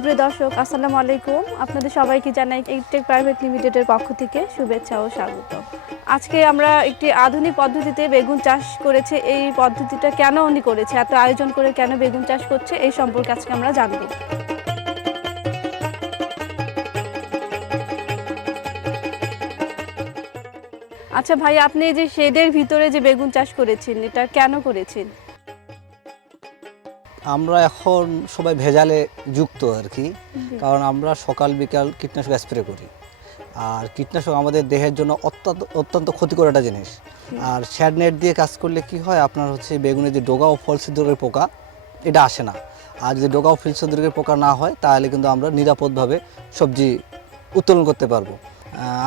সুপ্রিয় দর্শক, আসসালামু আলাইকুম। আপনাদের সবাইকে জানাই একটেক প্রাইভেট লিমিটেডের পক্ষ থেকে শুভেচ্ছা ও স্বাগত। আজকে আমরা একটি আধুনিক পদ্ধতিতে বেগুন চাষ করেছে। এই পদ্ধতিটা কেন উনি করেছে, এত আয়োজন করে কেন বেগুন চাষ করছে, এই সম্পর্কে আজকে আমরা জানব। আচ্ছা ভাই, আপনি যে শেডের ভিতরে যে বেগুন চাষ করেছেন, এটা কেন করেছেন? আমরা এখন সবাই ভেজালে যুক্ত আর কি। কারণ আমরা সকাল বিকাল কীটনাশক স্প্রে করি। আর কীটনাশক আমাদের দেহের জন্য অত্যন্ত অত্যন্ত ক্ষতিকর একটা জিনিস। আর শ্যাড নেট দিয়ে কাজ করলে কি হয়? আপনার হচ্ছে বেগুনের যে ডোগা ও ফল ছিদ্রের পোকা এটা আসে না। আর যদি ডোগা ও ফল ছিদ্রের পোকা না হয় তাহলে কিন্তু আমরা নিরাপদভাবে সবজি উত্তোলন করতে পারব।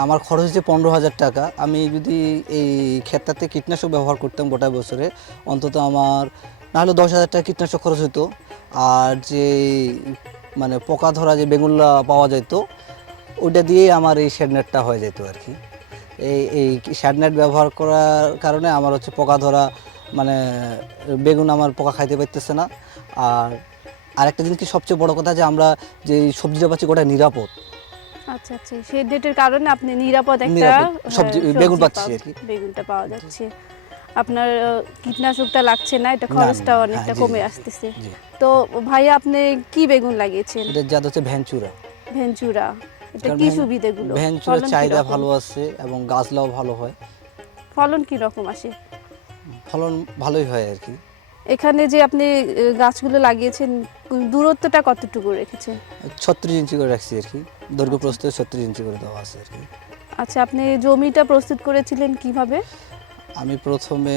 আমার খরচ হচ্ছে পনেরো হাজার টাকা। আমি যদি এই ক্ষেত্রতে কীটনাশক ব্যবহার করতাম গোটা বছরে অন্তত আমার না হলে দশ হাজার টাকা কীটনাশক খরচ হতো আর যে মানে পোকা ধরা যে বেগুনলা পাওয়া যেত ওইটা দিয়েই আমার এই শেডনেটটা হয়ে যেত আর কি। এই এই শেডনেট ব্যবহার করার কারণে আমার হচ্ছে পোকা ধরা মানে বেগুন আমার পোকা খাইতে পারতেছে না। আর আরেকটা জিনিস কি সবচেয়ে বড় কথা যে আমরা যে সবজিটা পাচ্ছি গোটা নিরাপদ। আচ্ছা আচ্ছা। শেড নেটের কারণে আপনি নিরাপদ একটা নিরাপদ। হ্যাঁ, সবজি বেগুন পাচ্ছি আর কি। বেগুনটা পাওয়া যাচ্ছে। আপনার কীটনাশকটা লাগছে না এটা খরচটা অনেকটা হ্যাঁ, কমে আসতেছে। তো ভাই আপনি কি বেগুন লাগিয়েছেন? এটা জাত হচ্ছে ভ্যানচুরা ভেঞ্চুরা এটা কি সুবিধাগুলো? ভ্যানচুরার ফলন চাহিদা ভালো আছে এবং গাছলাও ভালো হয়। ফলন কি রকম আসে? ফলন ভালোই হয় আর কি। এখানে যে আপনি গাছগুলো লাগিয়েছেন দূরত্বটা কতটুকু রেখেছেন? ছত্রিশ ইঞ্চি করে রাখছি আর কি। দৈর্ঘ্য প্রস্থে ছত্রিশ ইঞ্চি করে দেওয়া আছে আর কি। আচ্ছা আপনি জমিটা প্রস্তুত করেছিলেন কীভাবে? আমি প্রথমে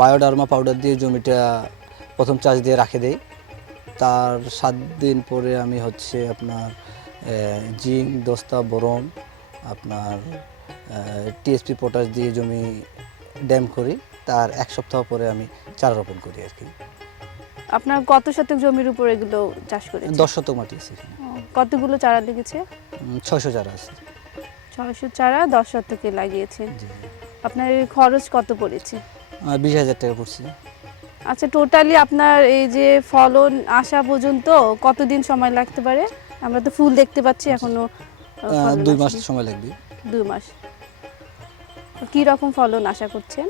বায়োডার্মা পাউডার দিয়ে জমিটা প্রথম চাষ দিয়ে রাখে দেই। তার সাত দিন পরে আমি হচ্ছে আপনার জিঙ্ক দস্তা বোরন আপনার টিএসপি পটাশ দিয়ে জমি ড্যাম করি। তার এক সপ্তাহ পরে আমি চারা রোপণ করি আর কি। আপনার কত শতক জমির উপর এগুলো চাষ করেছেন? দশ শতক মাটি আছে কতগুলো চারা লেগেছে? ছয়শো চারা আছে। ছয়শো চারা দশ শতকে লাগিয়েছেন। জি। আপনার খরচ কত পড়েছে? বিশ হাজার টাকা পড়ছে। আচ্ছা টোটালি আপনার এই যে ফলন আসা পর্যন্ত কতদিন সময় লাগতে পারে? আমরা তো ফুল দেখতে পাচ্ছি এখনও দুই মাস সময় লাগবে। দুই মাস। কি রকম ফলন আশা করছেন?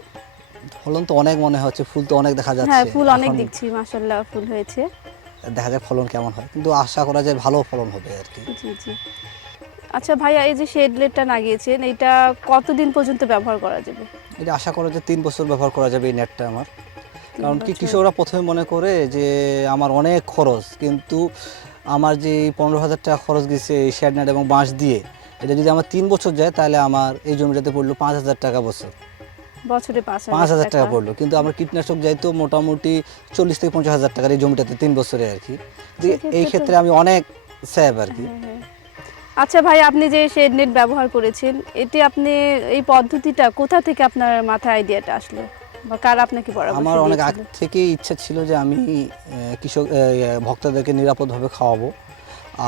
ফলন তো অনেক মনে হচ্ছে ফুল তো অনেক দেখা যাচ্ছে। হ্যাঁ ফুল অনেক দেখছি মাশাল্লাহ ফুল হয়েছে। দেখা যাক ফলন কেমন হয়। কিন্তু আশা করা যায় ভালো ফলন হবে আর কি। জি জি। আচ্ছা ভাইয়া এই যে শেড লেটটা লাগিয়েছেন এটা কতদিন পর্যন্ত ব্যবহার করা যাবে? এটা আশা করা যে তিন বছর ব্যবহার করা যাবে এই নেটটা আমার। কারণ কি। কৃষকরা প্রথমে মনে করে যে আমার অনেক খরচ কিন্তু আমার যে পনেরো হাজার টাকা খরচ গেছে এই শেড নেট এবং বাঁশ দিয়ে এটা যদি আমার তিন বছর যায় তাহলে আমার এই জমিটাতে পড়ল পাঁচ হাজার টাকা বছর। বছরে পাঁচ হাজার টাকা। পড়ল কিন্তু আমার কীটনাশক যাইতো মোটামুটি চল্লিশ থেকে পঞ্চাশ হাজার টাকার এই জমিটাতে তিন বছরে আর কি। যে এই ক্ষেত্রে আমি অনেক সেভ আর কি। হ্যাঁ, হ্যাঁ। আচ্ছা ভাই আপনি যে শেড নেট ব্যবহার করেছেন এটি আপনি এই পদ্ধতিটা কোথা থেকে আপনার মাথায় আইডিয়াটা আসলো? বা কার আপনাকে পরামর্শ আমার অনেক আগ? থেকেই ইচ্ছা ছিল যে আমি কৃষক ভক্তদেরকে নিরাপদভাবে খাওয়াবো।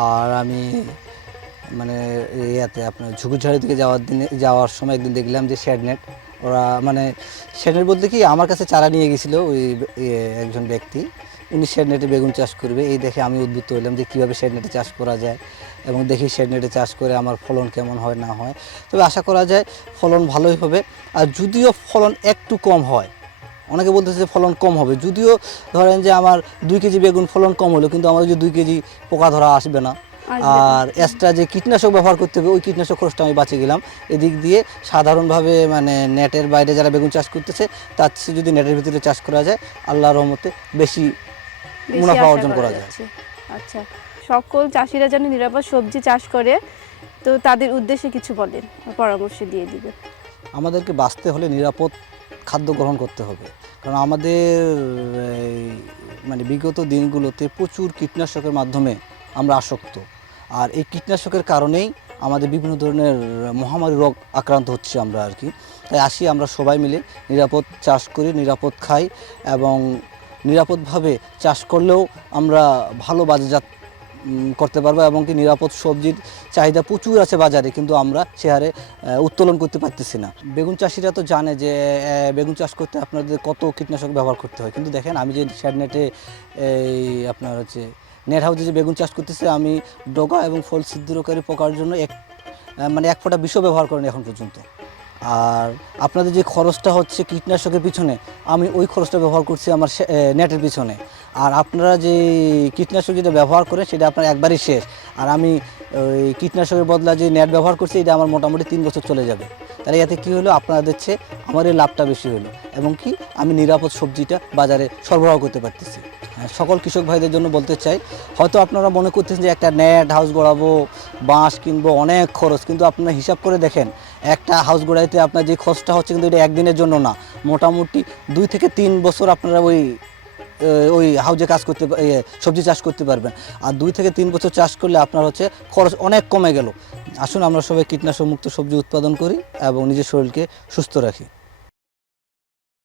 আর আমি মানে ইয়াতে আপনার ঝুঁকুঝাড়ি দিকে যাওয়ার দিনে যাওয়ার সময় একদিন দেখলাম যে শেড নেট ওরা মানে শেডনেট বলতে কি আমার কাছে চারা নিয়ে গেছিল ওই একজন ব্যক্তি। উনি শেডনেটে বেগুন চাষ করবে। এই দেখে আমি উদ্বুদ্ধ হলাম যে কীভাবে শেডনেটে চাষ করা যায় এবং দেখি শেডনেটে চাষ করে আমার ফলন কেমন হয় না হয়। তবে আশা করা যায় ফলন ভালোই হবে। আর যদিও ফলন একটু কম হয় অনেকে বলতেছে যে ফলন কম হবে। যদিও ধরেন যে আমার দুই কেজি বেগুন ফলন কম হলো কিন্তু আমার যে দুই কেজি পোকা ধরা আসবে না। আর এক্সট্রা যে কীটনাশক ব্যবহার করতে হবে ওই কীটনাশক খরচটা আমি বাঁচিয়ে গেলাম। এদিক দিয়ে সাধারণভাবে মানে নেটের বাইরে যারা বেগুন চাষ করতেছে তার চেয়ে যদি নেটের ভিতরে চাষ করা যায় আল্লাহর রহমতে বেশি মুনাফা অর্জন করা যায়। আচ্ছা সকল চাষিরা যেন নিরাপদ সবজি চাষ করে তো তাদের উদ্দেশ্যে কিছু বলেন পরামর্শ দিয়ে দিবেন। আমাদেরকে বাঁচতে হলে নিরাপদ খাদ্য গ্রহণ করতে হবে। কারণ আমাদের মানে বিগত দিনগুলোতে প্রচুর কীটনাশকের মাধ্যমে আমরা আসক্ত। আর এই কীটনাশকের কারণেই আমাদের বিভিন্ন ধরনের মহামারী রোগ আক্রান্ত হচ্ছে আমরা আর কি। তাই আসি আমরা সবাই মিলে নিরাপদ চাষ করি নিরাপদ খাই এবং নিরাপদভাবে চাষ করলেও আমরা ভালো বাজারজাত করতে পারব এবং কি নিরাপদ সবজির চাহিদা প্রচুর আছে বাজারে, কিন্তু আমরা সে হারে উত্তোলন করতে পারতেছি না। বেগুন চাষিরা তো জানে যে বেগুন চাষ করতে আপনাদের কত কীটনাশক ব্যবহার করতে হয়। কিন্তু দেখেন, আমি যে শেড নেটে, এই আপনার হচ্ছে নেট হাউসে যে বেগুন চাষ করতেছে, আমি ডগা এবং ফল ছিদ্রকারী পোকার জন্য এক মানে এক ফোঁটা বিষও ব্যবহার করিনি এখন পর্যন্ত। আর আপনাদের যে খরচটা হচ্ছে কীটনাশকের পিছনে, আমি ওই খরচটা ব্যবহার করছি আমার নেটের পিছনে। আর আপনারা যে কীটনাশক যেটা ব্যবহার করেন, সেটা আপনার একবারই শেষ। আর আমি ওই কীটনাশকের বদলা যে নেট ব্যবহার করছি, এটা আমার মোটামুটি তিন বছর চলে যাবে। তাহলে এতে কী হলো? আপনাদের চেয়ে আমার এই লাভটা বেশি হলো। এবং কি, আমি নিরাপদ সবজিটা বাজারে সরবরাহ করতে পারতেছি। সকল কৃষক ভাইদের জন্য বলতে চাই, হয়তো আপনারা মনে করতেছেন যে একটা নেট হাউস গড়াবো, বাঁশ কিনবো, অনেক খরচ, কিন্তু আপনারা হিসাব করে দেখেন, একটা হাউস গড়াইতে আপনার যে খরচটা হচ্ছে কিন্তু এটা একদিনের জন্য না। মোটামুটি দুই থেকে তিন বছর আপনারা ওই ওই হাউজে কাজ করতে সবজি চাষ করতে পারবেন। আর দুই থেকে তিন বছর চাষ করলে আপনার হচ্ছে খরচ অনেক কমে গেল। আসুন আমরা সবাই কীটনাশক মুক্ত সবজি উৎপাদন করি এবং নিজের শরীরকে সুস্থ রাখি।